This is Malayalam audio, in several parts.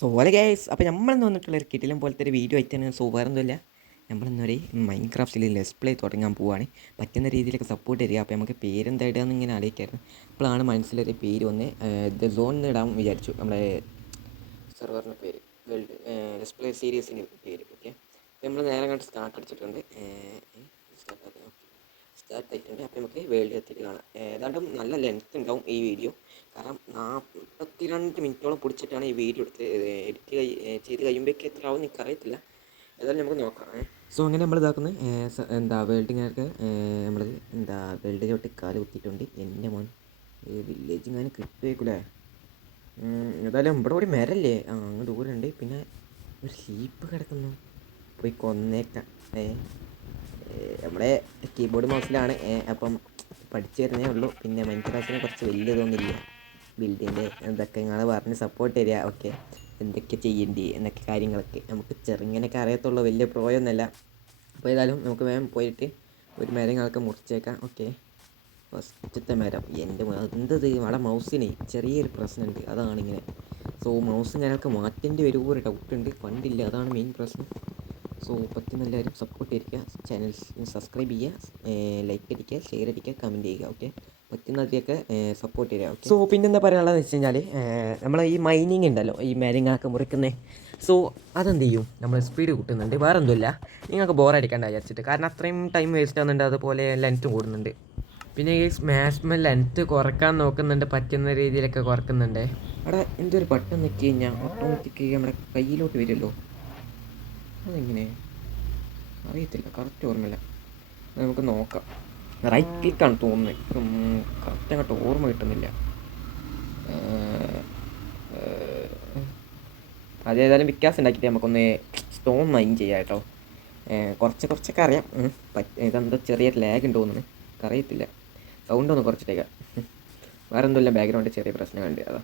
സോ ഓലെ ഗൈസ്, അപ്പോൾ നമ്മളിന്ന് വന്നിട്ടുള്ളൊരു കിടിലം പോലത്തെ ഒരു വീഡിയോ ആയിട്ടാണ്. സോ വേറൊന്നുമില്ല, നമ്മളിന്നൊരു മൈൻക്രാഫ്റ്റിൽ ലെറ്റ്സ് പ്ലേ തുടങ്ങാൻ പോവുകയാണ്. പറ്റുന്ന രീതിയിലൊക്കെ സപ്പോർട്ട് തരിക. അപ്പോൾ നമുക്ക് പേരെന്താ ഇടുകയെന്ന് ഇങ്ങനെ ആലോചിക്കായിരുന്നു. അപ്പോഴാണ് മനസ്സിലൊരു പേര് വന്ന് ദ സോൺ എന്ന് ഇടാൻ വിചാരിച്ചു. നമ്മുടെ സെർവറിൻ്റെ പേര് വേൾഡ് ലെറ്റ്സ് പ്ലേ സീരീസിൻ്റെ പേര്. ഓക്കെ, നമ്മൾ നേരെ കണ്ട് സ്റ്റാർട്ട് അടിച്ചിട്ടുണ്ട്. സ്റ്റാർട്ട് ആയിട്ടുണ്ട്. അപ്പോൾ നമുക്ക് വേൾഡ് എത്തിയിട്ട് കാണാം. ഏതാണ്ടും നല്ല ലെങ്ത് ഉണ്ടാവും ഈ വീഡിയോ, കാരണം 42 മിനിറ്റോളം പിടിച്ചിട്ടാണ് ഈ വീഡിയോ എഡിറ്റ് ചെയ്ത് കഴിയുമ്പോഴേക്ക് എത്ര ആവും എനിക്കറിയത്തില്ല. ഏതായാലും നമുക്ക് നോക്കാം. സോ അങ്ങനെ നമ്മൾ ഇതാക്കുന്നത് എന്താ വേൾഡിങ്ങൊക്കെ നമ്മൾ എന്താ വേൾഡിലോട്ട് കാല് കുത്തിയിട്ടുണ്ട്. എൻ്റെ മോൻ വില്ലേജ് ഇങ്ങനെ കിട്ടുമായിരിക്കൂലേ. ഏതായാലും ഇവിടെ കൂടി മരല്ലേ, അങ്ങ് ദൂരമുണ്ട്. പിന്നെ ഒരു ഷീപ്പ് കിടക്കുന്നു, പോയി കൊന്നേക്കാം. നമ്മുടെ കീബോർഡ് മൗസിലാണ്, അപ്പം പഠിച്ചു തരുന്നേ ഉള്ളൂ. പിന്നെ മൈൻക്രാഫ്റ്റിനെ കുറച്ച് വലിയ ഇതൊന്നുമില്ല. ബിൽഡിൻ്റെ എന്തൊക്കെ നിങ്ങൾ പറഞ്ഞ് സപ്പോർട്ട് തരിക. ഓക്കെ, എന്തൊക്കെ ചെയ്യേണ്ടി എന്നൊക്കെ കാര്യങ്ങളൊക്കെ നമുക്ക് ചെറുങ്ങനൊക്കെ അറിയത്തുള്ളൂ, വലിയ പ്രോയൊന്നുമല്ല. അപ്പോൾ ഏതായാലും നമുക്ക് വേഗം പോയിട്ട് ഒരു മരങ്ങളൊക്കെ മുറിച്ചേക്കാം. ഓക്കെ, ഫസ്റ്റത്തെ മരം എൻ്റെ എന്തത് അവിടെ മൗസിന് ചെറിയൊരു പ്രശ്നമുണ്ട്, അതാണിങ്ങനെ. സോ മൗസ് ഞങ്ങൾക്ക് മാറ്റേണ്ടി വരുമോ ഒരു ഡൗട്ടുണ്ട്, ഫണ്ടില്ല, അതാണ് മെയിൻ പ്രശ്നം. സോ പറ്റുന്ന എല്ലാവരും സപ്പോർട്ട് ചെയ്യുക, ചാനൽ സബ്സ്ക്രൈബ് ചെയ്യുക, ലൈക്ക് അടിക്കുക, ഷെയർ അടിക്കുക, കമൻറ്റ് ചെയ്യുക. ഓക്കെ, പറ്റുന്നതൊക്കെ സപ്പോർട്ട് ചെയ്യുക. ഓക്കെ, സോ പിന്നെന്താ പറയാനുള്ളതെന്ന് വെച്ച് കഴിഞ്ഞാൽ, നമ്മൾ ഈ മൈനിങ് ഉണ്ടല്ലോ, ഈ മരങ്ങളൊക്കെ മുറിക്കുന്നത്. സോ അതെന്ത് ചെയ്യും, നമ്മൾ സ്പീഡ് കൂട്ടുന്നുണ്ട്, വേറെ ഒന്നുമില്ല. നിങ്ങൾക്ക് ബോറടിക്കണ്ട വിചാരിച്ചിട്ട്, കാരണം അത്രയും ടൈം വേസ്റ്റ് ആകുന്നുണ്ട്, അതുപോലെ ലെങ്ത്തും കൂടുന്നുണ്ട്. പിന്നെ ഈ മാക്സിമം ലെങ്ത്ത് കുറക്കാൻ നോക്കുന്നുണ്ട്, പറ്റുന്ന രീതിയിലൊക്കെ കുറക്കുന്നുണ്ട്. അവിടെ എന്തൊരു ബട്ടൺ നിൽക്കി കഴിഞ്ഞാൽ ഓട്ടോമാറ്റിക് നമ്മുടെ കയ്യിലോട്ട് വരുമല്ലോ, അതെങ്ങനെ അറിയത്തില്ല, കറക്റ്റ് ഓർമ്മയില്ല. നമുക്ക് നോക്കാം. റൈറ്റ് ക്ലിക്കാണ് തോന്നുന്നത്, കറക്റ്റ് അങ്ങോട്ട് ഓർമ്മ കിട്ടുന്നില്ല. അതേതായാലും വിക്കാസ് ഉണ്ടാക്കിയിട്ട് നമുക്കൊന്ന് സ്റ്റോൺ മൈൻ ചെയ്യാം കേട്ടോ. കുറച്ചൊക്കെ അറിയാം. ഇതെന്താ ചെറിയൊരു ലാഗ് ഉണ്ട് തോന്നുന്നു, അറിയത്തില്ല. സൗണ്ട് ഒന്ന് കുറച്ചിട്ടേക്കാം. വേറെ എന്തെല്ലാം ബാക്ക്ഗ്രൗണ്ട് ചെറിയ പ്രശ്നമുണ്ട്, അതാ.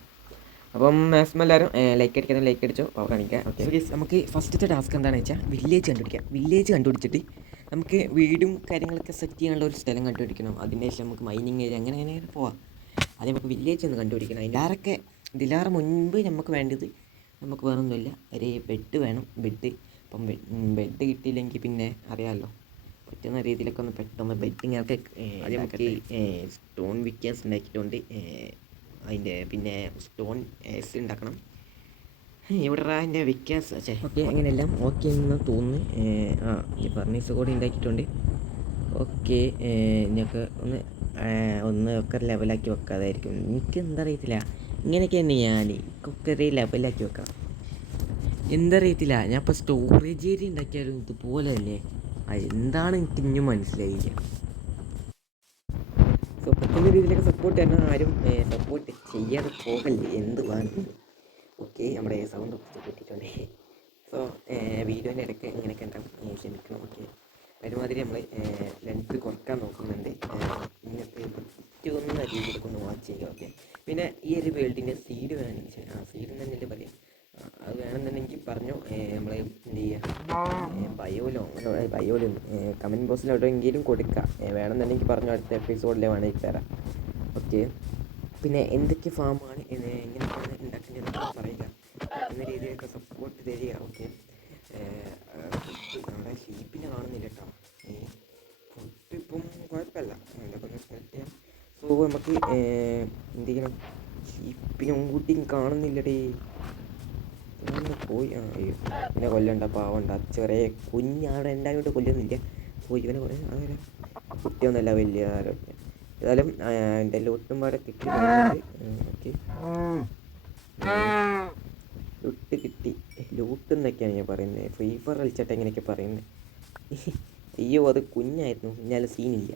അപ്പം മാക്സിമം എല്ലാവരും ലൈക്ക് അടിക്കാൻ ലൈക്ക് അടിച്ചോ, പവർ കാണിക്കുക. ഓക്കെ, നമുക്ക് ഫസ്റ്റത്തെ ടാസ്ക് എന്താണെന്ന് വെച്ചാൽ വില്ലേജ് കണ്ടുപിടിക്കാം. വില്ലേജ് കണ്ടുപിടിച്ചിട്ട് നമുക്ക് വീടും കാര്യങ്ങളൊക്കെ സെറ്റ് ചെയ്യാനുള്ള ഒരു സ്ഥലം കണ്ടുപിടിക്കണം. അതിന് ശേഷം നമുക്ക് മൈനിങ് ഏരിയ അങ്ങനെ പോവാം. അത് നമുക്ക് വില്ലേജ് ഒന്ന് കണ്ടുപിടിക്കണം. ഇതിലാറെ മുൻപ് നമുക്ക് വേണ്ടത് നമുക്ക് വേറെ ഒന്നുമില്ല, ഒരു ബെഡ് വേണം. ഇപ്പം ബെഡ് കിട്ടിയില്ലെങ്കിൽ പിന്നെ അറിയാമല്ലോ, പറ്റുന്ന രീതിയിലൊക്കെ ഒന്ന് പെട്ടെന്ന് ബെഡിങ്ങൊക്കെ ആദ്യം നമുക്ക് സ്റ്റോൺ വിക്കാസ് ഉണ്ടാക്കിയിട്ടുണ്ട്. അതിൻ്റെ പിന്നെ സ്റ്റോൺ എസ് ഉണ്ടാക്കണം. ഇവിടെ എൻ്റെ വിക്കാസ് ഓക്കെ, അങ്ങനെയെല്ലാം ഓക്കെ എന്ന് തോന്നുന്നു. ഈ ഫർണീസ് കൂടി ഉണ്ടാക്കിയിട്ടുണ്ട്. ഓക്കെ, ഇനിയൊക്കെ ഒന്ന് ഒക്കെ ലെവലാക്കി വെക്കാതായിരിക്കും. എനിക്ക് എന്താ അറിയത്തില്ല, ഇങ്ങനെയൊക്കെ തന്നെ ഞാൻ ഒക്കെ ലെവലാക്കി വെക്കാം. എന്തറിയത്തില്ല, ഞാൻ ഇപ്പോൾ സ്റ്റോറേജ് ഏരിയ ഉണ്ടാക്കിയാലും ഇതുപോലെ തന്നെ എന്താണ് എനിക്ക് ഇനിയും മനസ്സിലായില്ല. സോ പറ്റുന്ന രീതിയിലൊക്കെ സപ്പോർട്ട് ചെയ്യണം, ആരും സപ്പോർട്ട് ചെയ്യാതെ പോകല്ലേ, എന്ത് വേണം. ഓക്കെ, നമ്മുടെ സൗണ്ട് കൂട്ടിയിട്ടുണ്ട്. സോ വീഡിയോൻ്റെ ഇടയ്ക്ക് ഇങ്ങനെയൊക്കെ ഉണ്ടാവും, ക്ഷമിക്കണം. ഓക്കെ, ഒരുമാതിരി നമ്മൾ ലെങ്ത് കുറക്കാൻ നോക്കുന്നുണ്ട്. ഇങ്ങനത്തെ പറ്റുന്ന രീതിയിലൊക്കെ ഒന്ന് വാച്ച് ചെയ്യുക. ഓക്കെ, പിന്നെ ഈ ഒരു വേൾഡിൻ്റെ സീഡ് വേണമെങ്കിൽ സീഡ് തന്നെയല്ലേ പറയും, അത് വേണമെന്നുണ്ടെങ്കിൽ പറഞ്ഞു. നമ്മൾ എന്ത് ചെയ്യുക, ബയോലും കമൻറ്റ് ബോക്സിൽ എവിടെയെങ്കിലും കൊടുക്കുക. വേണമെന്നുണ്ടെങ്കിൽ പറഞ്ഞു, അടുത്ത എപ്പിസോഡിൽ വേണമെങ്കിൽ തരാം. ഓക്കെ, പിന്നെ എന്തൊക്കെ ഫാമാണ് എങ്ങനെയൊക്കെയാണ് ഉണ്ടാക്കേണ്ടതെന്നൊക്കെ പറയുക, എന്ന രീതിയിലൊക്കെ സപ്പോർട്ട് തരിക. ഓക്കെ, നമ്മുടെ ഷീപ്പിനെ കാണുന്നില്ല കേട്ടോ. ഫുഡ് ഇപ്പം കുഴപ്പമില്ല, ഇതൊക്കെ ഒന്ന് സെലക്ട് ചെയ്യാം. സോ നമുക്ക് എന്ത് ചെയ്യണം, ഷീപ്പിനും കൂട്ടിയും കാണുന്നില്ലടേ, പോയി. പിന്നെ കൊല്ലണ്ട, പാവണ്ട, ചെറിയ കുഞ്ഞാടെ ഉണ്ടായിട്ട് കൊല്ലുന്നില്ല. പോയി ഇവനെ കുറേ അങ്ങനെ കുട്ടിയൊന്നുമല്ല, വലിയ ആരോഗ്യം. ഏതായാലും എൻ്റെ ലൂട്ടും പാടെ കിട്ടി. ഓക്കെ, ലൂട്ട് കിട്ടി. ലൂട്ട് എന്നൊക്കെയാണ് ഞാൻ പറയുന്നത്, ഫ്രീ ഫയർ കളിച്ചിട്ട് എങ്ങനെയൊക്കെ പറയുന്നത്. അയ്യോ, അത് കുഞ്ഞായിരുന്നു, കുഞ്ഞാലും സീനില്ല.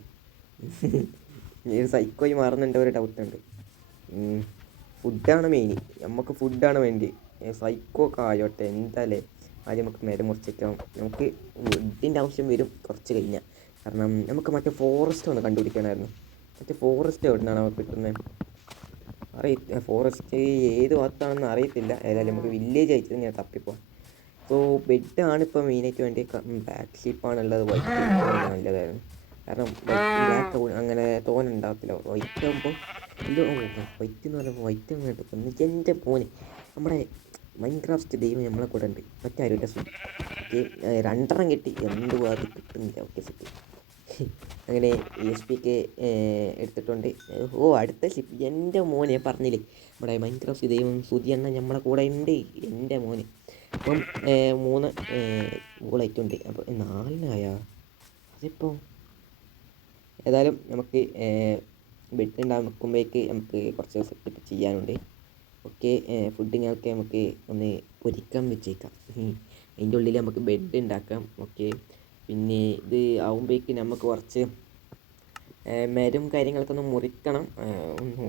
സൈക്കോയി മാറുന്നുണ്ട്, ഒരു ഡൗട്ടുണ്ട്. ഫുഡാണ് മെയിൻ, നമുക്ക് ഫുഡാണ് വേണ്ടി. സൈക്കോ ഒക്കെ ആയോട്ടെ, എന്തായാലേ ആദ്യം നമുക്ക് മരം മുറിച്ചിട്ടാവും. നമുക്ക് വുഡിൻ്റെ ആവശ്യം വരും കുറച്ച് കഴിഞ്ഞാൽ, കാരണം നമുക്ക് മറ്റേ ഫോറസ്റ്റ് ഒന്ന് കണ്ടുപിടിക്കണമായിരുന്നു. മറ്റേ ഫോറസ്റ്റ് എവിടെ നിന്നാണ് നമുക്ക് കിട്ടുന്നത് ഫോറസ്റ്റ് ഏത് ഭാഗത്താണെന്ന് അറിയത്തില്ല. ഏതായാലും നമുക്ക് വില്ലേജ് അയച്ചത് ഞാൻ തപ്പിപ്പോവാം. സോ ബെഡാണ് ഇപ്പോൾ മെയിനായിട്ട് വേണ്ടി. ബ്ലാക്ക് ഷീപ്പാണുള്ളത്, വൈറ്റ് നല്ലതായിരുന്നു, കാരണം ബ്ലാക്ക് അങ്ങനെ തോനുണ്ടാകത്തില്ല. വൈറ്റ് ആകുമ്പോൾ വൈറ്റ് എന്ന് പറയുമ്പോൾ വൈറ്റ് അങ്ങോട്ട് എൻ്റെ പോന് നമ്മുടെ മൈൻക്രാഫ്റ്റ് ദൈവം നമ്മളെ കൂടെ ഉണ്ട്, മറ്റാരും രസം. ഓക്കെ, രണ്ടെണ്ണം കിട്ടി, എന്തുവാ അത് കിട്ടുന്നില്ല. Okay set. അങ്ങനെ ESPK എടുത്തിട്ടുണ്ട്. അടുത്ത ഷിപ്പ് എൻ്റെ മോനെ പറഞ്ഞില്ലേ, നമ്മുടെ മൈൻക്രാഫ്റ്റ് ദൈവം സുധി നമ്മളെ കൂടെ ഉണ്ട്, എൻ്റെ മോന്. അപ്പം 3 ഗോളായിട്ടുണ്ട്. അപ്പോൾ 4-നായാ അതിപ്പോൾ ഏതായാലും നമുക്ക് ബെഡ് ഉണ്ടാകും നിൽക്കുമ്പോഴേക്ക് നമുക്ക് കുറച്ച് സെറ്റപ്പ് ചെയ്യാനുണ്ട്. ഓക്കെ, ഫുഡിങ്ങൊക്കെ നമുക്ക് ഒന്ന് പൊരിക്കാൻ വെച്ചേക്കാം. അതിൻ്റെ ഉള്ളിൽ നമുക്ക് ബെഡ് ഉണ്ടാക്കാം. ഓക്കെ, പിന്നെ ഇത് ആകുമ്പോഴേക്ക് നമുക്ക് കുറച്ച് മരം കാര്യങ്ങളൊക്കെ ഒന്ന് മുറിക്കണം.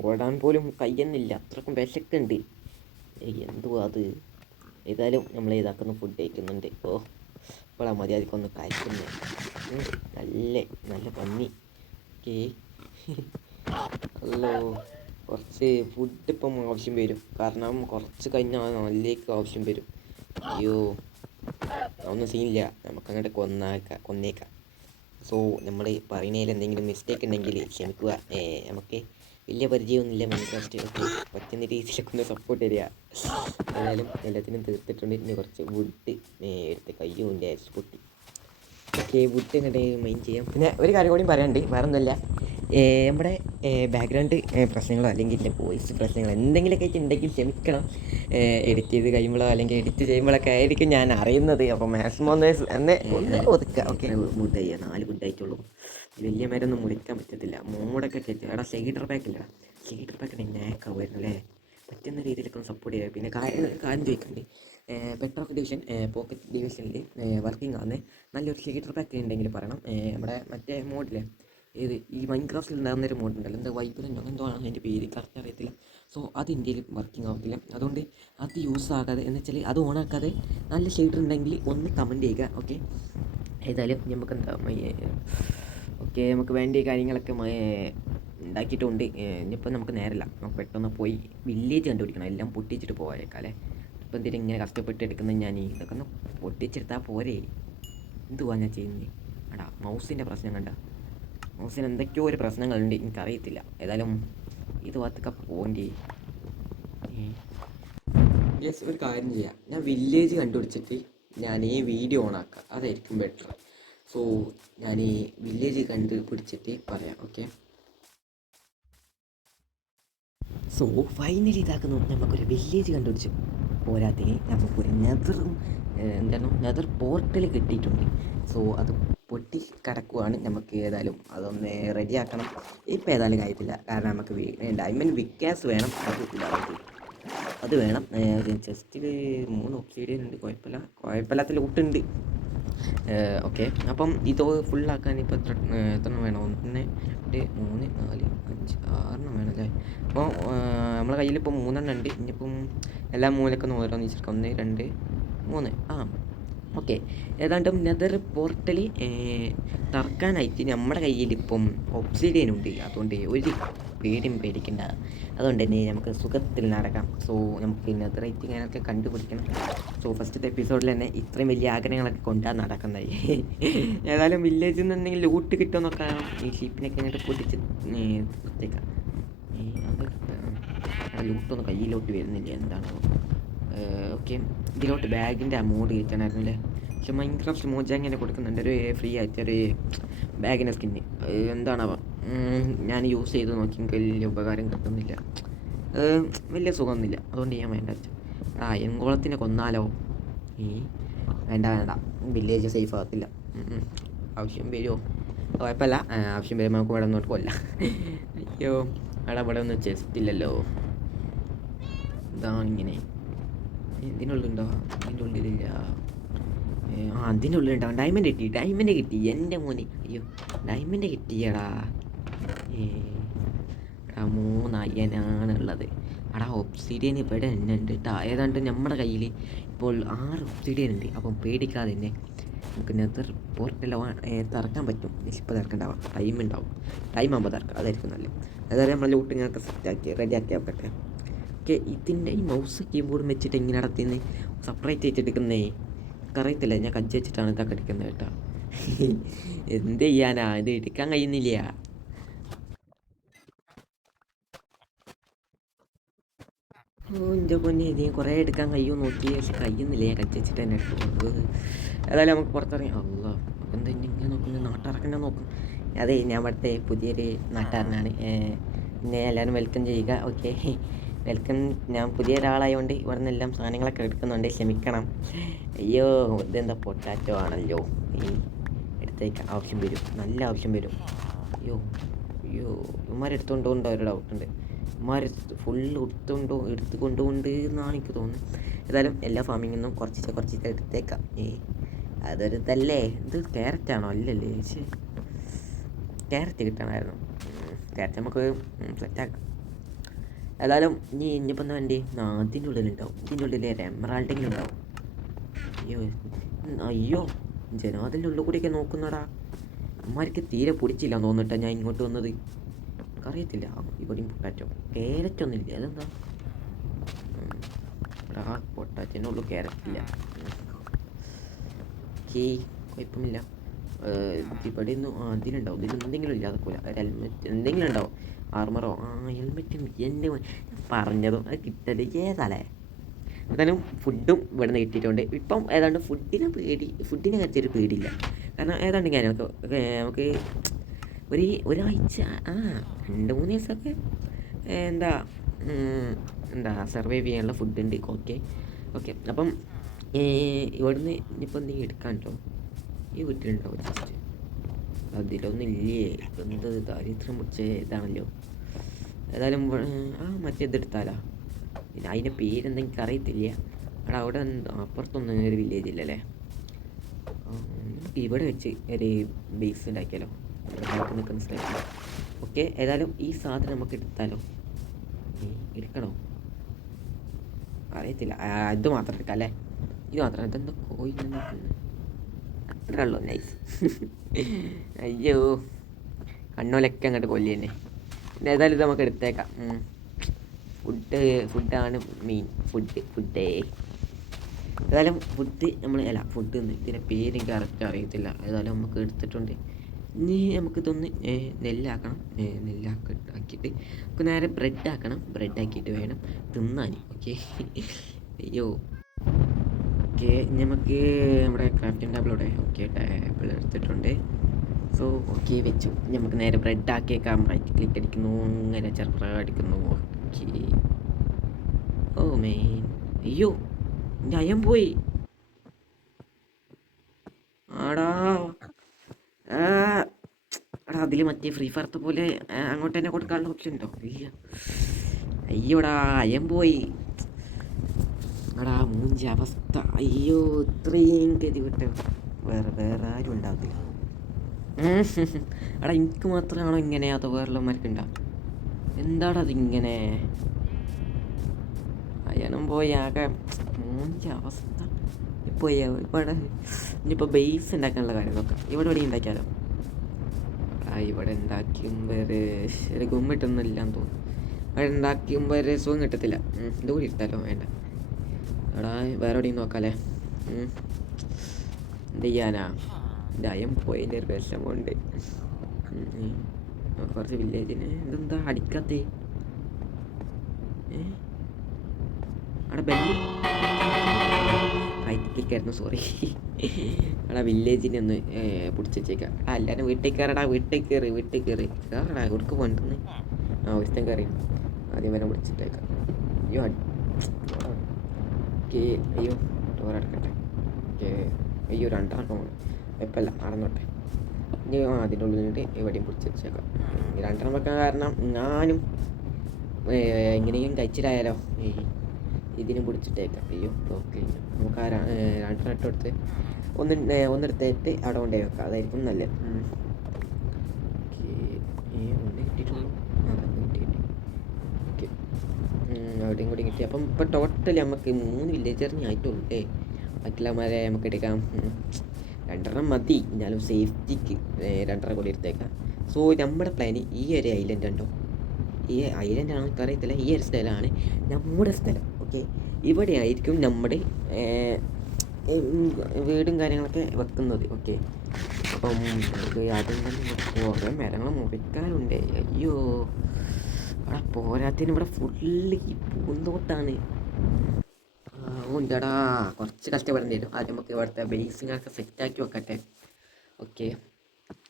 ഓടാൻ പോലും കഴിയുന്നില്ല, അത്രക്കും വിശക്കുണ്ട്. എന്തുവാ അത്. ഏതായാലും നമ്മൾ ഇതാക്കുന്ന ഫുഡ് കഴിക്കുന്നുണ്ട്. ഇപ്പോഴാണ് മര്യാദക്കൊന്ന് കഴിക്കുന്നത്. നല്ല നല്ല പന്നി. Okay, hello. കുറച്ച് ഫുഡ് ഇപ്പം ആവശ്യം വരും, കാരണം കുറച്ച് കഴിഞ്ഞാൽ നല്ലേക്ക് ആവശ്യം വരും. അയ്യോ, ഒന്നും സീനില്ല, നമുക്കങ്ങോട്ട് കൊന്നേക്കാം. സോ നമ്മൾ പറയുന്നതിൽ എന്തെങ്കിലും മിസ്റ്റേക്ക് ഉണ്ടെങ്കിൽ ക്ഷമിക്കുക. നമുക്ക് വലിയ പരിചയമൊന്നുമില്ല മൈൻക്രാഫ്റ്റ്. ഓക്കെ, പറ്റുന്ന രീതിയിലൊക്കെ ഒന്ന് സപ്പോർട്ട് തരിക. ഏതായാലും എല്ലാത്തിനും തീർത്തിട്ടുണ്ട്. ഇനി കുറച്ച് വുഡ് എടുത്ത് കയ്യുമില്ല പൊട്ടി. ഓക്കെ, വുഡ് ഇങ്ങോട്ട് മൈൻഡ് ചെയ്യാം. പിന്നെ ഒരു കാര്യം കൂടി പറയാനുണ്ട്, വേറെ ഒന്നുമില്ല. നമ്മുടെ ബാക്ക്ഗ്രൗണ്ട് പ്രശ്നങ്ങളോ അല്ലെങ്കിൽ വോയിസ് പ്രശ്നങ്ങളോ എന്തെങ്കിലുമൊക്കെ ഉണ്ടെങ്കിൽ ക്ഷമിക്കണം. എഡിറ്റ് ചെയ്ത് കഴിയുമ്പോഴോ അല്ലെങ്കിൽ എഡിറ്റ് ചെയ്യുമ്പോഴൊക്കെ ആയിരിക്കും ഞാൻ അറിയുന്നത്. അപ്പോൾ മാക്സിമം ഒന്ന് ഒതുക്കുക. ഓക്കെ, വുഡ് ചെയ്യുക, 4 വുഡ് ആയിട്ടുള്ളൂ. വലിയ മരമൊന്നും മുറിക്കാൻ പറ്റത്തില്ല. മോഡൊക്കെ കയറ്റി അവിടെ ഷെയ്ഡർ പാക്കില്ല, ഷെയ്ഡർ പാക്കിൻ്റെ നാക്കാവുമായിരുന്നു അല്ലേ. പറ്റുന്ന രീതിയിലൊക്കെ ഒന്ന് സപ്പോർട്ട് ചെയ്യുക. പിന്നെ കാര്യം ചോദിക്കുന്നുണ്ട്, പെട്രോക്ക് ഡിവിഷൻ പോക്കറ്റ് ഡിവിഷനിൽ വർക്കിംഗ് ആണ്. നല്ലൊരു ഷെയ്ഡർ പാക്ക് ഉണ്ടെങ്കിൽ പറയണം. നമ്മുടെ മറ്റേ മോഡിൽ ഈ മൈൻക്രാഫ്റ്റിൽ ഉണ്ടാകുന്നൊരു മോഡ് ഉണ്ടല്ലോ, എന്താ വൈബ്രൻ്റ് എന്തോ ആണ് അതിൻ്റെ പേര്, കറക്റ്റ് അറിയത്തില്ല. സോ അത് ഇന്ത്യയിൽ വർക്കിംഗ് ആവത്തില്ല. അതുകൊണ്ട് അത് യൂസ് ആക്കാതെ, എന്ന് വെച്ചാൽ അത് ഓണാക്കാതെ നല്ല ഷെയ്ഡർ ഉണ്ടെങ്കിൽ ഒന്ന് കമൻറ്റ് ചെയ്യുക. ഓക്കെ, ഏതായാലും നമുക്ക് എന്താ ഓക്കെ, നമുക്ക് വേണ്ട കാര്യങ്ങളൊക്കെ ഉണ്ടാക്കിയിട്ടുണ്ട്. ഇനിയിപ്പോൾ നമുക്ക് നേരല്ല, നമുക്ക് പെട്ടെന്ന് പോയി വില്ലേജ് കണ്ടുപിടിക്കണം. എല്ലാം പൊട്ടിച്ചിട്ട് പോയേക്കാല്ലേ. ഇപ്പം എന്തെങ്കിലും ഇങ്ങനെ കഷ്ടപ്പെട്ട് എടുക്കുന്നത് ഞാൻ ഇതൊക്കെ ഒന്ന് പൊട്ടിച്ചെടുത്താൽ പോരെ. എന്തുവാ ഞാൻ ചെയ്യുന്നത്? മൗസിൻ്റെ പ്രശ്നം കണ്ട, മൗസിന് എന്തൊക്കെയോ ഒരു പ്രശ്നങ്ങളുണ്ട്, എനിക്കറിയത്തില്ല. ഏതായാലും ഇത് ഭാഗത്തൊക്കെ പോകണ്ടേ. യെസ്, ഒരു കാര്യം ചെയ്യാം, ഞാൻ വില്ലേജ് കണ്ടുപിടിച്ചിട്ട് ഞാൻ ഈ വീഡിയോ ഓണാക്കാം, അതായിരിക്കും ബെറ്റർ. സോ ഞാൻ ഈ വില്ലേജ് കണ്ടുപിടിച്ചിട്ട് പറയാം. ഓക്കെ, സോ ഫൈനലി ഇതാക്കുന്നു, നമുക്കൊരു വില്ലേജ് കണ്ടുപിടിച്ചു. പോരാത്തിന് നമുക്കൊരു നെതർ പോർട്ടൽ കിട്ടിയിട്ടുണ്ട്. സോ അത് പൊട്ടി കിടക്കുവാണ്. നമുക്ക് ഏതായാലും അതൊന്ന് റെഡിയാക്കണം. ഇപ്പം ഏതായാലും കാര്യത്തില്ല, കാരണം നമുക്ക് ഡയമണ്ട് വിക്കാസ് വേണം. അത് വേണം. ചെസ്റ്റിൽ 3 ഒബ്സിഡിയൻ ഉണ്ട്, കുഴപ്പമില്ലാത്ത ലൂട്ടുണ്ട്. ഓക്കെ, അപ്പം ഇത് ഫുള്ളാക്കാൻ ഇപ്പോൾ എത്ര വേണം? 1 2 3 4 5 6 വേണം അല്ലേ. അപ്പോൾ നമ്മളെ കയ്യിലിപ്പോൾ 3 ഉണ്ട്. ഇനിയിപ്പം എല്ലാ മൂലക്കൊന്നും ഓരോന്ന് വെച്ചെടുക്കാം. 1 2 3. ഓക്കെ, ഏതാണ്ടും നെതർ പോർട്ടൽ തറക്കാനായിട്ട് നമ്മുടെ കയ്യിലിപ്പം ഒബ്സിഡിയൻ ഉണ്ട്. അതുകൊണ്ട് ഒരു പേടിയും പേടിക്കണ്ട. അതുകൊണ്ട് തന്നെ നമുക്ക് സുഖത്തിൽ നടക്കാം. സോ നമുക്ക് നെതറൈറ്റ് ഇങ്ങനെയൊക്കെ കണ്ടുപിടിക്കണം. സോ ഫസ്റ്റത്തെ എപ്പിസോഡിൽ തന്നെ ഇത്രയും വലിയ ആഗ്രഹങ്ങളൊക്കെ കൊണ്ടാണ് നടക്കുന്നത്. ഏതായാലും വില്ലേജിൽ നിന്ന് എന്തെങ്കിലും ലൂട്ട് കിട്ടുമോ നോക്കാം. ഈ ഷീപ്പിനൊക്കെ ഇങ്ങോട്ട് പൊട്ടിച്ച് കൊടുത്തേക്കാം. അത് ലൂട്ടൊന്നും കയ്യിലോട്ട് വരുന്നില്ല, എന്താണ്? ഓക്കെ, ഇതിലോട്ട് ബാഗിൻ്റെ മോഡ് കയറ്റാനായിരുന്നു അല്ലേ. പക്ഷെ മൈൻക്രാഫ്റ്റ് മോജാങ്ങനെ കൊടുക്കുന്നുണ്ട് ഒരു ഫ്രീ ആയിട്ട് ഒരു ബാഗിൻ്റെ സ്കിന്ന്. എന്താണാവാം, ഞാൻ യൂസ് ചെയ്ത് നോക്കി, എനിക്ക് വലിയ ഉപകാരം കിട്ടുന്നില്ല, വലിയ സുഖമൊന്നുമില്ല. അതുകൊണ്ട് ഞാൻ വേണ്ട വെച്ചു. എൻകുളത്തിനെ കൊന്നാലോ? വേണ്ട, വില്ലേജ് സേഫ് ആകത്തില്ല. ആവശ്യം വരുമോ? കുഴപ്പമില്ല, ആവശ്യം വരുമ്പോൾ നമുക്ക് ഇവിടെ ഒന്നോട്ട് കൊല്ലാം. അയ്യോ, ഇവിടെ ഒന്നും ചെസ്റ്റ് ഇല്ലല്ലോ. ഇതാണിങ്ങനെ. ഇതിനുള്ളിലുണ്ടോ? ഇതിൻ്റെ ഉള്ളിലില്ല. അതിൻ്റെ ഉള്ളിലുണ്ടാവും. ഡയമണ്ട് കിട്ടി എൻ്റെ മോനെ. അയ്യോ, ഡയമണ്ട് കിട്ടിയടാ. 3 അയ്യനാണുള്ളത്. ഒബ്സിഡിയൻ ഇവിടെ തന്നെ ഉണ്ട് കേട്ടോ. ഏതാണ്ട് നമ്മുടെ കയ്യിൽ ഇപ്പോൾ 6 ഒബ്സിഡിയൻ ഉണ്ട്. അപ്പം പേടിക്കാതെ തന്നെ നമുക്ക് നെതർ പോർട്ടൽ തിറക്കാൻ പറ്റും. ഇപ്പോൾ തിറക്കണ്ടാവാം, ടൈം ആകുമ്പോൾ തിറക്കാം, അതായിരിക്കും നല്ലത്. അതായത് നമ്മൾ ലൂട്ട് ഇങ്ങനെയൊക്കെ സെറ്റാക്കി റെഡിയാക്കി വെക്കട്ടെ. ഓക്കെ, ഇതിൻ്റെ ഈ മൗസ് കീബോർഡും വെച്ചിട്ട് എങ്ങനെ നടത്തുന്നത്, സെപ്പറേറ്റ് വെച്ചെടുക്കുന്നേ അറിയത്തില്ല. ഞാൻ കജ്ജ് വെച്ചിട്ടാണ് ഇതൊക്കെ എടുക്കുന്നത് കേട്ടോ. എന്ത് ചെയ്യാനാ, ഇത് എടുക്കാൻ കഴിയുന്നില്ല. ഓ എൻ്റെ പൊന്നെ ഇത് കുറേ എടുക്കാൻ കഴിയുമോ നോക്കി, പക്ഷെ കഴിയുന്നില്ല. ഞാൻ കടിച്ച് വെച്ചിട്ട് തന്നെ എടുത്തു. ഏതായാലും നമുക്ക് പുറത്തിറങ്ങി. അല്ല എന്താ ഇങ്ങനെ നോക്കുന്നത്? നാട്ടിറക്കന്നെ നോക്കും. അതെ, ഞാൻ ഇവിടുത്തെ പുതിയൊരു നാട്ടുകാരനാണ്. പിന്നെ എല്ലാവരും വെൽക്കം ചെയ്യുക. Okay, welcome. ഞാൻ പുതിയ ഒരാളായതുകൊണ്ട് ഇവിടെ നിന്നെല്ലാം സാധനങ്ങളൊക്കെ എടുക്കുന്നുണ്ട്, ക്ഷമിക്കണം. അയ്യോ, ഇതെന്താ പൊട്ടാറ്റോ ആണല്ലോ. എടുത്തേക്കാം, ആവശ്യം വരും, നല്ല ആവശ്യം വരും. അയ്യോ അയ്യോ, ഇവന്മാരെടുത്തുകൊണ്ടോ ഉണ്ടോ ഒരു ഡൗട്ടുണ്ട്. ഇവന്മാർ ഫുള്ള് എടുത്ത് കൊണ്ടുകൊണ്ട് എന്നാണ് എനിക്ക് തോന്നുന്നത്. ഏതായാലും എല്ലാ ഫാമിങ്ങിൽ നിന്നും കുറച്ചിട്ട് എടുത്തേക്കാം. അതൊരു ഇതല്ലേ. ഇത് ക്യാരറ്റാണോ? അല്ലല്ലേ, ശരി, ക്യാരറ്റ് കിട്ടണമായിരുന്നു. ക്യാരറ്റ് നമുക്ക് സെറ്റാക്കാം. ഏതായാലും ഇനിയിപ്പോൾ എന്താ വേണ്ടി? അതിൻ്റെ ഉള്ളിലുണ്ടാവും, ഇതിൻ്റെ ഉള്ളിൽ എമറാൾഡെങ്കിലും ഉണ്ടാവും. അയ്യോ ജനാതിൻ്റെ ഉള്ളിൽ കൂടിയൊക്കെ നോക്കുന്നടാ. അമ്മമാർക്ക് തീരെ പൊടിച്ചില്ല തോന്നിട്ടാ ഞാൻ ഇങ്ങോട്ട് വന്നത്. അറിയത്തില്ല. ഇവിടെയും പൊട്ടാറ്റോ, ക്യാരറ്റൊന്നുമില്ല. അതെന്താ? പൊട്ടാറ്റോൻ്റെ ഉള്ളു, ക്യാരറ്റില്ല. ഓക്കേ, കുഴപ്പമില്ല. ഇവിടെ ഒന്നും അതിലുണ്ടാവും, ഇതിൽ എന്തെങ്കിലും ഇല്ലാതെ പോലെ ഒരു ഹെൽമെറ്റ് എന്തെങ്കിലും ഉണ്ടാവും. ആർമറോ, ഹെൽമെറ്റ് എൻ്റെ പറഞ്ഞതും അത് കിട്ടത് ഏതാലേ. എന്തായാലും ഫുഡും ഇവിടെ നിന്ന് കിട്ടിയിട്ടുണ്ട്. ഇപ്പം ഏതാണ്ട് ഫുഡിനെ കറിച്ചൊരു പേടിയില്ല. കാരണം ഏതാണ്ട് നമുക്ക് ഒരാഴ്ച 2-3 ദിവസമൊക്കെ എന്താ സർവൈവ് ചെയ്യാനുള്ള ഫുഡുണ്ട്. ഓക്കെ അപ്പം ഇവിടുന്ന് ഇനിയിപ്പോൾ എന്തെങ്കിലും എടുക്കാൻ കേട്ടോ. ഈ വീട്ടിലുണ്ടാവും ജസ്റ്റ്. അതിലൊന്നും ഇല്ലേ? എന്ത് ദാരിദ്ര്യം പിടിച്ച ഇതാണല്ലോ. ഏതായാലും മറ്റേ ഇതെടുത്താലോ. പിന്നെ അതിൻ്റെ പേരെന്തെങ്കിലും അറിയത്തില്ല. അവിടെ അപ്പുറത്തൊന്നും ഒരു വില്ലേജ് ഇല്ലല്ലേ. ഇവിടെ വെച്ച് ഒരു ബേസ് ഉണ്ടാക്കിയാലോ, ഭാഗത്ത് നിൽക്കുന്ന സ്ഥലത്ത്. ഓക്കെ, ഏതായാലും ഈ സാധനം നമുക്ക് എടുത്താലോ. എടുക്കണോ? അറിയത്തില്ല. ഇത് മാത്രം എടുക്കാം അല്ലേ? ഇത് മാത്രം. ഇതെന്താ കോയിൻ അത്രേ ഉള്ളൂ. നൈസ്. അയ്യോ, കണ്ണോലൊക്കെ അങ്ങോട്ട് കൊല്ലി തന്നെ. പിന്നെ ഏതായാലും ഇത് നമുക്ക് എടുത്തേക്കാം. ഫുഡാണ് മെയിൻ. ഫുഡേ ഏതായാലും ഫുഡ് ഇതിൻ്റെ പേര് കറക്റ്റ് അറിയത്തില്ല. ഏതായാലും നമുക്ക് എടുത്തിട്ടുണ്ട്. ഇനി നമുക്കിതൊന്ന് നെല്ലാക്കണം. ആക്കിയിട്ട് നമുക്ക് നേരെ ബ്രെഡ് ആക്കിയിട്ട് വേണം തിന്നാൻ. ഓക്കെ, അയ്യോ. ഓക്കെ, നമുക്ക് നമ്മുടെ ക്രാഫ്റ്റിംഗ് ടേബിളോടെ ടേബിൾ എടുത്തിട്ടുണ്ട്. സോ ഓക്കെ, വെച്ചു. നമുക്ക് നേരെ ബ്രെഡ് ആക്കിയേക്കാം. റൈറ്റ് ക്ലിക്ക് അടിക്കുന്നു, അങ്ങനെ അടിക്കുന്നു. ഓക്കെ. ഓ മെയിൻ, അയ്യോ എൻ്റെ അയം പോയി. ആടാ അതിൽ മറ്റേ ഫ്രീ ഫയർത്തെ പോലെ അങ്ങോട്ട് തന്നെ കൊടുക്കാനുള്ള ഓപ്ഷൻ ഉണ്ടോ? ഇല്ല. അയ്യോടാ, അയം പോയി. എടാ മൂഞ്ച അവസ്ഥ. അയ്യോ, ഇത്രയും ഗതി വിട്ട് വേറെ ആരും ഉണ്ടാകത്തില്ല. എടാ എനിക്ക് മാത്രമാണോ ഇങ്ങനെ? അതോ വേറെയുള്ളവന്മാർക്ക് ഉണ്ടാവും? എന്താടാ അതിങ്ങനെ? അയണം പോയി ആകെ മൂഞ്ച അവസ്ഥ. ഇനിയിപ്പോൾ ബേസ് ഉണ്ടാക്കാനുള്ള കാര്യം നോക്കാം. ഇവിടെ ഉണ്ടാക്കിയാലോ? ഇവിടെ ഉണ്ടാക്കിയുമ്പോൾ ഒരു ഗും കിട്ടുന്നില്ലാന്ന് തോന്നുന്നു. അവിടെ ഉണ്ടാക്കിയുമ്പോൾ ഒരു സുഖം കിട്ടത്തില്ല. ഇത് കൂടി ഇട്ടാലോ? വേണ്ട. എടാ വേറെ എവിടെയും നോക്കാമല്ലേ? എന്ത് ചെയ്യാനാ? ദയം പോയതിൻ്റെ ഒരു വിഷമമുണ്ട്. കുറച്ച് വില്ലേജിന് ഇതെന്താ അടിക്കാത്തേ? അവിടെ ബെല്ല് റൈറ്റ് ക്ലിക്കായിരുന്നു, സോറി. അവിടെ വില്ലേജിനെ ഒന്ന് പിടിച്ച് വെച്ചേക്കാം. എല്ലാവരും വീട്ടിൽ കയറടാ, വീട്ടിൽ കയറി കയറടാ. ഇവർക്ക് വേണ്ടെന്ന് ഒരുത്തൻ കയറി. ആദ്യം വരെ പിടിച്ചിട്ടേക്കാം. അയ്യോ ഓക്കെ. അയ്യോ ഡോറടക്കട്ടെ. ഓക്കെ. അയ്യോ രണ്ടാം പോകണം. കുഴപ്പമില്ല, നടന്നോട്ടെ. ഇനി അതിൻ്റെ ഉള്ളിൽ എവിടെയും പിടിച്ച് വെച്ചേക്കാം. രണ്ടെണ്ണം വെക്കാൻ കാരണം ഞാനും എങ്ങനെയും കഴിച്ചിട്ടായാലോ. ഇതിനും പിടിച്ചിട്ടേക്കാം. അയ്യോ ഓക്കെ. നമുക്ക് രണ്ടെണ്ണം ഇട്ടെടുത്ത് ഒന്നെടുത്തിട്ട് അവിടെ കൊണ്ടുപോയി വെക്കാം. അതായിരിക്കും നല്ലത്. ഒന്ന് കിട്ടിയിട്ടുള്ളൂ. ഓക്കെ, അവിടെയും കൂടി കിട്ടി. അപ്പം ഇപ്പം ടോട്ടൽ നമുക്ക് 3 വില്ലേജറിന് ആയിട്ടുള്ളൂ. ബാക്കിയുള്ളമാരെ നമുക്ക് എടുക്കാം. 2 മതി. എന്നാലും സേഫ്റ്റിക്ക് 2 കൂടി എടുത്തേക്കാം. സോ നമ്മുടെ പ്ലാന് ഈ ഒരു ഐലൻഡ് ഉണ്ടോ? ഈ ഐലൻഡാണ് എനിക്കറിയത്തില്ല. ഈ ഒരു സ്ഥലമാണ് നമ്മുടെ സ്ഥലം. ഓക്കെ, ഇവിടെ ആയിരിക്കും നമ്മുടെ വീടും കാര്യങ്ങളൊക്കെ വെക്കുന്നത്. ഓക്കെ, അപ്പം നമുക്ക് ആദ്യം തന്നെ കുറേ മരങ്ങൾ മുറിക്കാനുണ്ട്. അയ്യോ പോരാത്തതിന് ഇവിടെ ഫുള്ള് ഈ പൂന്തോട്ടാണ്. ഉണ്ടടാ, കുറച്ച് കഷ്ടപ്പെടേണ്ടി വരും. ആദ്യം നമുക്ക് ഇവിടുത്തെ ബേസിങ്ങൊക്കെ സെറ്റാക്കി വെക്കട്ടെ. ഓക്കെ,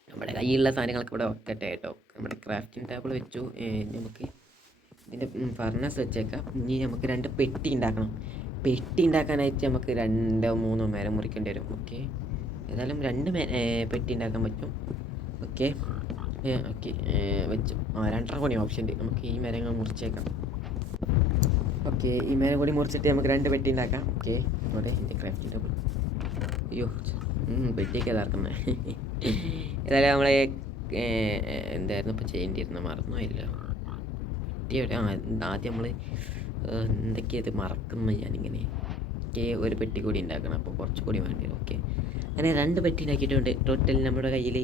നമ്മുടെ കയ്യിലുള്ള സാധനങ്ങളൊക്കെ ഇവിടെ വെക്കട്ടെ കേട്ടോ. നമ്മുടെ ക്രാഫ്റ്റിംഗ് ടേബിൾ വെച്ചു. നമുക്ക് ഇതിൻ്റെ ഫർണസ് വെച്ചേക്കാം. ഇനി നമുക്ക് 2 പെട്ടി ഉണ്ടാക്കണം. പെട്ടി ഉണ്ടാക്കാനായിട്ട് നമുക്ക് 2-3 മരം മുറിക്കേണ്ടി വരും. ഓക്കെ, ഏതായാലും 2 പെട്ടി ഉണ്ടാക്കാൻ പറ്റും. ഓക്കെ ഓക്കെ വെച്ചു. 2 കൂടി ഓപ്ഷൻ ഉണ്ട്. നമുക്ക് ഈ മരങ്ങൾ മുറിച്ചേക്കാം. ഓക്കെ, ഈ മരം കൂടി മുറിച്ചിട്ട് നമുക്ക് 2 പെട്ടി ഉണ്ടാക്കാം. ഓക്കെ, ഇവിടെ എൻ്റെ ക്രാഫ്റ്റിംഗ് ടേബിൾ. അയ്യോ, പെട്ടിയൊക്കെ ഇതാക്കുന്നത്. ഏതായാലും നമ്മളെ എന്തായിരുന്നു ഇപ്പോൾ ചെയ്യേണ്ടിയിരുന്ന മറന്നുമില്ല. പെട്ടിയുടെ ആദ്യം നമ്മൾ എന്തൊക്കെയത് മറക്കുന്നു ഞാനിങ്ങനെ. ഓക്കെ, ഒരു പെട്ടി കൂടി ഉണ്ടാക്കണം. അപ്പോൾ കുറച്ചുകൂടി വേണ്ടി വരും. ഓക്കെ, അങ്ങനെ 2 പെട്ടി ഉണ്ടാക്കിയിട്ടുണ്ട്. ടോട്ടൽ നമ്മുടെ കയ്യിൽ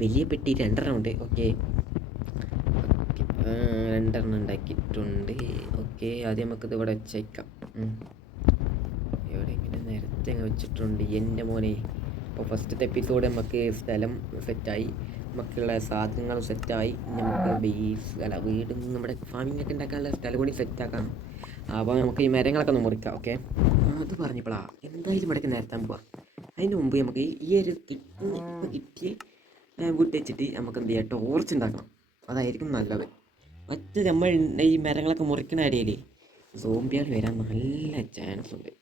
വലിയ പെട്ടി 2 ഉണ്ട്. ഓക്കെ, 2 ഉണ്ടാക്കിയിട്ടുണ്ട്. ഓക്കെ, ആദ്യം നമുക്കിത് ഇവിടെ വെച്ചേക്കാം. ഇവിടെ ഇങ്ങനെ നേരത്തെ അങ്ങ് വെച്ചിട്ടുണ്ട് എൻ്റെ മോനെ. അപ്പോൾ ഫസ്റ്റത്തെ എപ്പിസോഡ് നമുക്ക് സ്ഥലം സെറ്റായി, നമുക്കുള്ള സാധനങ്ങൾ സെറ്റായി. നമുക്ക് വീടും നമ്മുടെ ഫാമിങ്ങൊക്കെ ഉണ്ടാക്കാനുള്ള സ്ഥലം കൂടി സെറ്റാക്കാം. അപ്പോൾ നമുക്ക് ഈ മരങ്ങളൊക്കെ ഒന്ന് മുറിക്കാം. ഓക്കെ, അത് പറഞ്ഞപ്പോഴാ എന്തായാലും ഇവിടേക്ക് നേരത്തെ പോവാം. അതിന് മുമ്പ് നമുക്ക് ഈ ഒരു കിട്ടിയ വുഡ് വെച്ചിട്ട് നമുക്ക് എന്ത് ചെയ്യാം, ടോർച്ച് ഉണ്ടാക്കണം. അതായിരിക്കും നല്ലത്. മറ്റ് നമ്മൾ ഈ മരങ്ങളൊക്കെ മുറിക്കുന്ന ഇടയിൽ സോംബികൾ വരാൻ നല്ല ചാൻസ് ഉണ്ട്.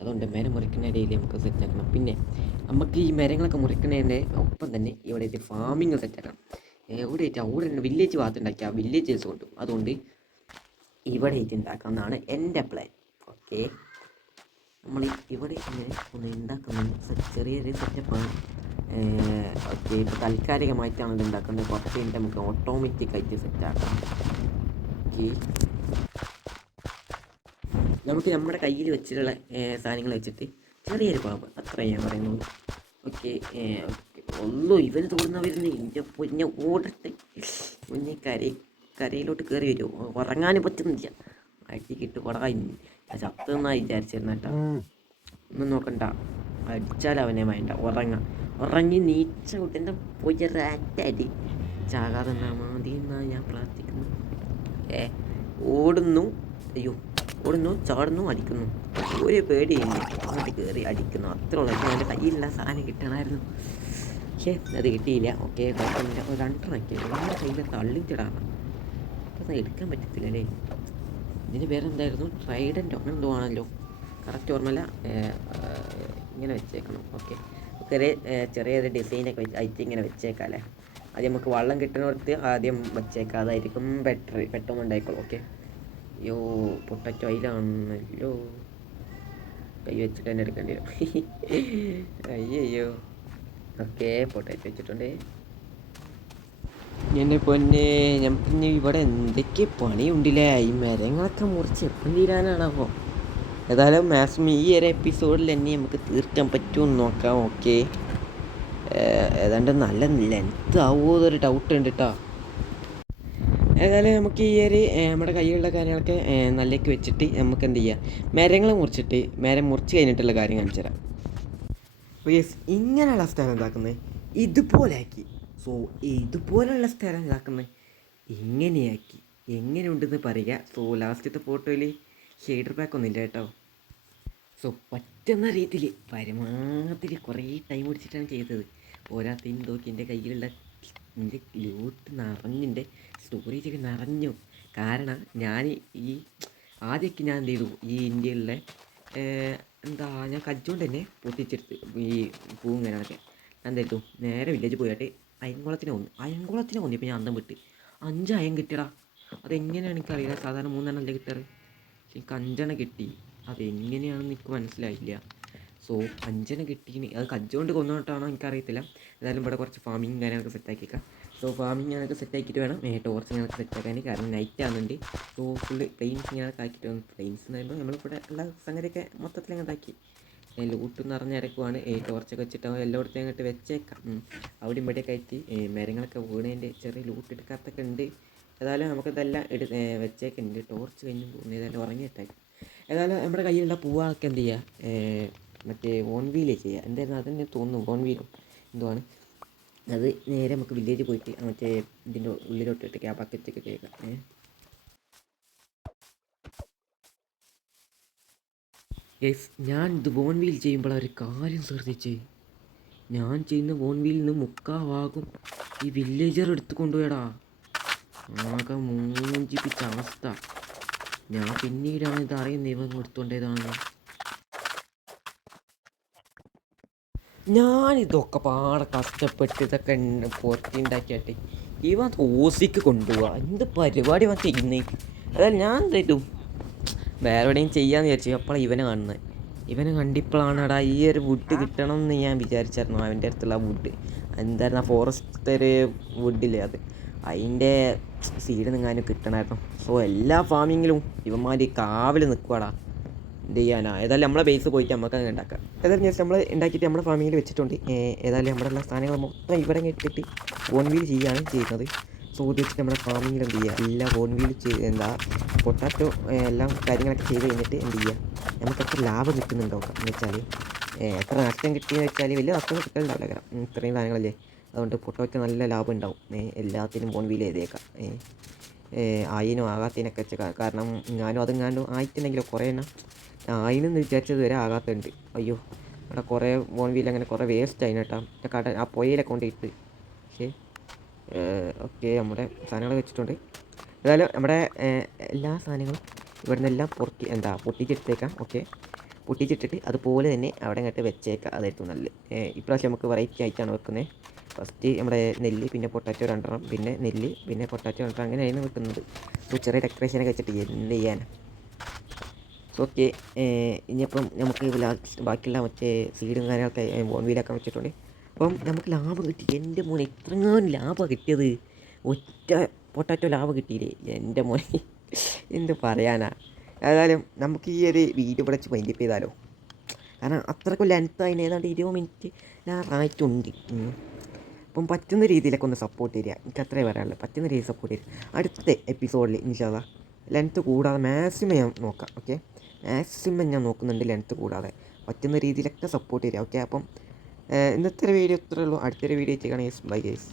അതുകൊണ്ട് മരം മുറിക്കുന്ന ഇടയിൽ നമുക്ക് സെറ്റാക്കണം. പിന്നെ നമുക്ക് ഈ മരങ്ങളൊക്കെ മുറിക്കുന്നതിൻ്റെ ഒപ്പം തന്നെ ഇവിടെ ഫാമിങ് സെറ്റാക്കണം. അവിടെ വില്ലേജ് ഭാഗത്തുണ്ടാക്കിയ വില്ലേജേഴ്സ് കൊണ്ടും. അതുകൊണ്ട് ഇവിടെ ഉണ്ടാക്കാം എന്നാണ് എൻ്റെ പ്ലാൻ. ഓക്കെ, നമ്മൾ ഇവിടെ ഇങ്ങനെ ഒന്ന് ഉണ്ടാക്കുന്നത് ചെറിയൊരു സെറ്റപ്പാണ്. ഓക്കെ, ഇപ്പോൾ താൽക്കാലികമായിട്ടാണ് ഇത് ഉണ്ടാക്കുന്നത്. കുറച്ച് കഴിഞ്ഞിട്ട് നമുക്ക് ഓട്ടോമാറ്റിക്കായിട്ട് സെറ്റാക്കാം. ഓക്കെ, നമുക്ക് നമ്മുടെ കയ്യിൽ വെച്ചിട്ടുള്ള സാധനങ്ങൾ വെച്ചിട്ട് ചെറിയൊരു പാമ്പ്, അത്രയും ഞാൻ പറയുന്നുള്ളൂ. ഓക്കെ, ഒന്നും ഇവന് തോന്നുന്ന വരുന്നത് എൻ്റെ പൊന്നെ ഓടട്ടെ. മുന്നേ കരയിലോട്ട് കയറി വരുമോ? ഉറങ്ങാനും പറ്റുന്നില്ല. അടിക്കിട്ട് ഉറങ്ങാൻ ചത്തെന്നാണ് വിചാരിച്ചിരുന്ന കേട്ടോ. ഒന്നും നോക്കണ്ട, അടിച്ചാൽ അവനെ വേണ്ട. ഉറങ്ങി നീച്ച കുട്ടിൻ്റെ പൊയ്യറാറ്റടി ചാകാതെ മതി എന്നാണ് ഞാൻ പ്രാർത്ഥിക്കുന്നു. ഓടുന്നു, അയ്യോ ഓടുന്നു, ചാടുന്നു, അടിക്കുന്നു. ഒരു പേടിയില്ല, അങ്ങോട്ട് കയറി അടിക്കുന്നു. അത്ര ഉള്ളൂ. എൻ്റെ കയ്യിലുള്ള സാധനം കിട്ടണമായിരുന്നു, പക്ഷേ അത് കിട്ടിയില്ല. ഓക്കെ, കുഴപ്പമില്ല. ഒരു 2 നമ്മുടെ കയ്യിൽ തള്ളിച്ചിടാണ്. അപ്പോൾ എടുക്കാൻ പറ്റത്തില്ല അല്ലേ. ഇതിന് പേര് എന്തായിരുന്നു? ട്രൈഡൻറ്റോ അങ്ങനെ എന്തോ ആണല്ലോ, കറക്റ്റ് ഓർമ്മയില്ല. ഇങ്ങനെ വെച്ചേക്കണം. ഓക്കെ, ചെറിയൊരു ഡിസൈനൊക്കെ അയച്ച് ഇങ്ങനെ വെച്ചേക്കാം അല്ലേ. ആദ്യം നമുക്ക് വെള്ളം കിട്ടുന്നിടത്ത് ആദ്യം വെച്ചേക്കാം, അതായിരിക്കും ബെറ്റർ. പെട്ടെന്ന് ഉണ്ടായിക്കോളും. ഓക്കെ, അയ്യോ പൊട്ടറ്റോ അതിലാണല്ലോ, കൈ വെച്ചിട്ട് തന്നെ എടുക്കേണ്ടി വരും. അയ്യോ. ഓക്കെ, പൊട്ടറ്റോ വെച്ചിട്ടുണ്ട്. എൻ്റെ പൊന്നെ, നമുക്കിനി ഇവിടെ എന്തൊക്കെ പണിയുണ്ടില്ലേ. ഈ മരങ്ങളൊക്കെ മുറിച്ച് എപ്പം തീരാനാണോ? ഏതായാലും മാക്സിമം ഈ ഒരു എപ്പിസോഡിൽ തന്നെ നമുക്ക് തീർക്കാൻ പറ്റുമെന്ന് നോക്കാം. ഓക്കെ, ഏതാണ്ട് നല്ല ലെങ്ത് ആവുമോ എന്നൊരു ഡൗട്ട് ഉണ്ട് കേട്ടോ. ഏതായാലും നമുക്ക് ഈ ഒരു നമ്മുടെ കയ്യിലുള്ള കാര്യങ്ങളൊക്കെ നല്ലേക്ക് വെച്ചിട്ട് നമുക്ക് എന്ത് ചെയ്യാം, മരങ്ങൾ മുറിച്ചിട്ട് മരം മുറിച്ച് കഴിഞ്ഞിട്ടുള്ള കാര്യം കാണിച്ചു തരാം. യെസ്, ഇങ്ങനെയുള്ള സ്ഥലം എന്താക്കുന്നത് ഇതുപോലെ ആക്കി. സോ ഇതുപോലുള്ള സ്ഥലം എന്താക്കുന്നത് ഇങ്ങനെയാക്കി. എങ്ങനെയുണ്ടെന്ന് പറയുക. സോ ലാസ്റ്റത്തെ ഫോട്ടോയിൽ ഷെയ്ഡർ പാക്ക് ഒന്നുമില്ല കേട്ടോ. സോ പറ്റുന്ന രീതിയിൽ പരമാവധി കുറേ ടൈം പിടിച്ചിട്ടാണ് ചെയ്തത്. പോരാത്തതിന് നോക്കി എൻ്റെ കയ്യിലുള്ള എൻ്റെ ലൂട്ട് നിറഞ്ഞിൻ്റെ സ്റ്റോറേജൊക്കെ നിറഞ്ഞു. കാരണം ഞാൻ ആദ്യമൊക്കെ ഞാൻ എന്ത് ചെയ്തു, ഈ ഇന്ത്യയിലെ ഞാൻ കജ്ജുകൊണ്ട് തന്നെ പൊട്ടിച്ചെടുത്ത് ഈ പൂങ്ങനൊക്കെ ഞാൻ എന്ത് ചെയ്തു, നേരെ വില്ലേജ് പോയിട്ട് അയൻകുളത്തിനെ കൊന്നിപ്പോൾ ഞാൻ അന്തം വിട്ട് 5 അയൻ കിട്ടിയടാ. അതെങ്ങനെയാണ് എനിക്കറിയില്ല. സാധാരണ 3 എണ്ണമല്ലേ കിട്ടാറ്, എനിക്ക് 5 എണ്ണം കിട്ടി. അതെങ്ങനെയാണെന്ന് എനിക്ക് മനസ്സിലായില്ല. സോ 5 എണ്ണം കിട്ടീന്. അത് കജ്ജുകൊണ്ട് കൊന്നിട്ടാണോ എനിക്കറിയത്തില്ല. എന്തായാലും ഇവിടെ കുറച്ച് ഫാമിങ് കാര്യങ്ങളൊക്കെ സെറ്റാക്കിയേക്കാം. സോ ഫാമിങ് ഞാനൊക്കെ സെറ്റാക്കിയിട്ട് വേണം ടോർച്ച് ഞാനൊക്കെ സെറ്റാക്കാൻ. കാരണം നൈറ്റ് ആകുന്നുണ്ട്. സോ ഫുള്ള് ഫ്ലെയിംസ് ഞാനൊക്കെ ആക്കിയിട്ട് വന്നു. ഫ്ലെയിംസ് എന്ന് പറയുമ്പോൾ നമ്മളിവിടെ ഉള്ള സംഗതിയൊക്കെ മൊത്തത്തിൽ അങ്ങോട്ട് ആക്കി ലൂട്ട് നിറഞ്ഞ് ഇറക്കുവാണ്. ടോർച്ചൊക്കെ വെച്ചിട്ട് എല്ലായിടത്തും അങ്ങോട്ട് വെച്ചേക്കാം. അവിടെ ഇവിടെയൊക്കെ ആയിട്ട് മരങ്ങളൊക്കെ വീണതിൻ്റെ ചെറിയ ലൂട്ട് എടുക്കാത്തൊക്കെ ഉണ്ട്. ഏതായാലും നമുക്കിതെല്ലാം വെച്ചേക്കുന്നുണ്ട്. ടോർച്ച് കഴിഞ്ഞ് പോകുന്നത് ഏതായാലും ഉറങ്ങിയിട്ടായി. ഏതായാലും നമ്മുടെ കയ്യിലുള്ള പൂവാളൊക്കെ എന്ത് ചെയ്യുക, മറ്റേ ഓൺ വീലേ ചെയ്യുക. എന്തായിരുന്നു അതെന്നെ തോന്നുന്നു, ഓൺ വീലും എന്തുവാണ് അത്. നേരെ നമുക്ക് വില്ലേജ് പോയിട്ട് മറ്റേ ഇതിൻ്റെ ഉള്ളിലോട്ട് ഇട്ടേക്ക് ആ ബക്കറ്റൊക്കെ കേൾക്കാം. ഗൈസ് ഞാൻ ഇത് ബോൺ വീൽ ചെയ്യുമ്പോൾ ഒരു കാര്യം ശ്രദ്ധിച്ചേ, ഞാൻ ചെയ്യുന്ന ബോൺ വീലിൽ നിന്ന് മുക്കാഭാഗം ഈ വില്ലേജർ എടുത്തു കൊണ്ടുപോയടാ. ആകെ മൂഞ്ചിപ്പിച്ച അവസ്ഥ. ഞാൻ പിന്നീടാണ് ഇത് അറിയുന്നത് ഇവൻ എടുത്തുകൊണ്ടേതാണെന്ന്. ഞാനിതൊക്കെ പാടെ കഷ്ടപ്പെട്ട് ഇതൊക്കെ പുറത്തുണ്ടാക്കിയിട്ട് ഇവൻ ഓസിക്ക് കൊണ്ടുപോവാ. എന്ത് പരിപാടി ഇവൻ ചെയ്യുന്നേ? അതായത് ഞാൻ എന്തായിട്ടും വേറെ എവിടെയും ചെയ്യാമെന്ന് വിചാരിച്ചു. അപ്പോൾ ഇവനെ കാണുന്നത്, ഇവനെ കണ്ടിപ്പോഴാണെടാ ഈ ഒരു വുഡ് കിട്ടണം എന്ന് ഞാൻ വിചാരിച്ചായിരുന്നു. അവൻ്റെ അടുത്തുള്ള വുഡ് എന്തായിരുന്നു, ആ ഫോറസ്റ്റ് ഒരു വുഡില്ലേ, അതിൻ്റെ സീഡ് നിങ്ങാനും കിട്ടണമായിരുന്നു. സോ എല്ലാ ഫാമിങ്ങിലും ഇവന്മാർ കാവൽ നിൽക്കുവാടാ. എന്ത് ചെയ്യാനാ? ഏതായാലും നമ്മളെ ബേസ് പോയിട്ട് നമുക്ക് അങ്ങനെ ഉണ്ടാക്കാം. ഏതായാലും ജസ്റ്റ് നമ്മൾ ഉണ്ടാക്കിയിട്ട് നമ്മുടെ ഫാമിങ്ങിൽ വെച്ചിട്ടുണ്ട്. ഏതായാലും നമ്മുടെ എല്ലാ സാധനങ്ങൾ മൊത്തം ഇവിടെ ഇട്ടിട്ട് ബോൺ വീൽ ചെയ്യുകയാണ് ചെയ്യുന്നത്. സോ ഇത് വെച്ചിട്ട് നമ്മുടെ ഫാമിങ്ങിൽ എന്ത് ചെയ്യുക, എല്ലാം ബോൺ വീൽ എന്താ പൊട്ടാറ്റോ എല്ലാം കാര്യങ്ങളൊക്കെ ചെയ്ത് കഴിഞ്ഞിട്ട് എന്ത് ചെയ്യുക, നമുക്ക് എത്ര ലാഭം കിട്ടുന്നുണ്ടാവും എന്ന് വെച്ചാൽ, എത്ര നഷ്ടം കിട്ടിയെന്ന് വെച്ചാൽ വലിയ നഷ്ടം കിട്ടലുണ്ടാവില്ല. കാരണം ഇത്രയും സാധനങ്ങളല്ലേ, അതുകൊണ്ട് പൊട്ടാറ്റോ നല്ല ലാഭം ഉണ്ടാവും. എല്ലാത്തിനും ബോൺ വീൽ ചെയ്തേക്കാം. ആയിനും ആകാത്തതിനൊക്കെ വെച്ച്, കാരണം ഞാനും അതെങ്ങാനും ആയിട്ടുണ്ടെങ്കിലോ കുറേ എണ്ണം ആയിനെന്ന് വിചാരിച്ചത് വരെ ആകാത്തുണ്ട്. അയ്യോ, അവിടെ കുറേ ബോൺ വീൽ അങ്ങനെ കുറേ വേസ്റ്റ് ആയിന് കേട്ടോ. കട ആ പുഴയിലൊക്കെ കൊണ്ടിട്ട്. പക്ഷേ ഓക്കെ, നമ്മുടെ സാധനങ്ങൾ വെച്ചിട്ടുണ്ട്. ഏതായാലും നമ്മുടെ എല്ലാ സാധനങ്ങളും ഇവിടെ നിന്നെല്ലാം പൊട്ടിച്ചെടുത്തേക്കാം. ഓക്കെ, പൊട്ടിച്ചിട്ടിട്ട് അതുപോലെ തന്നെ അവിടെ ഇങ്ങോട്ട് വെച്ചേക്കാം. അതായിരിക്കും നല്ലത്. ഇപ്രാവശ്യം നമുക്ക് വെറൈറ്റി ആയിട്ടാണ് വെക്കുന്നത്. ഫസ്റ്റ് നമ്മുടെ നെല്ല്, പിന്നെ പൊട്ടാറ്റോ 2 പിന്നെ നെല്ല്, പിന്നെ പൊട്ടാറ്റോ 2 അങ്ങനെയായിരുന്നു വെക്കുന്നത്. സോ ചെറിയ ഡെക്കറേഷനൊക്കെ വെച്ചിട്ട് എന്ത് ചെയ്യാനാണ്. സോ ഓക്കെ, ഇനിയിപ്പം നമുക്ക് ബാക്കിയുള്ള മറ്റേ സീഡും കാര്യങ്ങളൊക്കെ ബോൺ വീലൊക്കെ വെച്ചിട്ടുണ്ട്. അപ്പം നമുക്ക് ലാഭം കിട്ടി. എൻ്റെ മോനെ ഇത്രയും ലാഭം കിട്ടിയത്, ഒറ്റ പൊട്ടാറ്റോ ലാഭം കിട്ടിയില്ലേ എൻ്റെ മോനെ, എന്ത് പറയാനാ. ഏതായാലും നമുക്ക് ഈ ഒരു വീഡിയോ ഇവിടെ വൈൻഡ് അപ്പ് ചെയ്താലോ, കാരണം അത്രയ്ക്കും ലെങ്ത്ത് അതിന് ഏതാണ്ട് 20 മിനിറ്റ് ആയിട്ടുണ്ട്. അപ്പം പറ്റുന്ന രീതിയിലൊക്കെ ഒന്ന് സപ്പോർട്ട് ചെയ്യുക. എനിക്ക് അത്രേ പറയാനുള്ളൂ. പറ്റുന്ന രീതിയിൽ സപ്പോർട്ട് ചെയ്യുക. അടുത്ത എപ്പിസോഡിൽ ഇൻഷാ അല്ലാഹ് ലെങ്ത്ത് കൂടാതെ മാക്സിമം ഞാൻ നോക്കാം. ഓക്കെ, മാക്സിമം ഞാൻ നോക്കുന്നുണ്ട് ലെങ്ത്ത് കൂടാതെ. പറ്റുന്ന രീതിയിലൊക്കെ സപ്പോർട്ട് ചെയ്യുക. ഓക്കെ, അപ്പം ഇന്നത്തെ വീഡിയോ ഇത്രയേ ഉള്ളൂ. അടുത്തൊരു വീഡിയോ ചെയ്യുകയാണെങ്കിൽ ബൈ ഗൈസ്.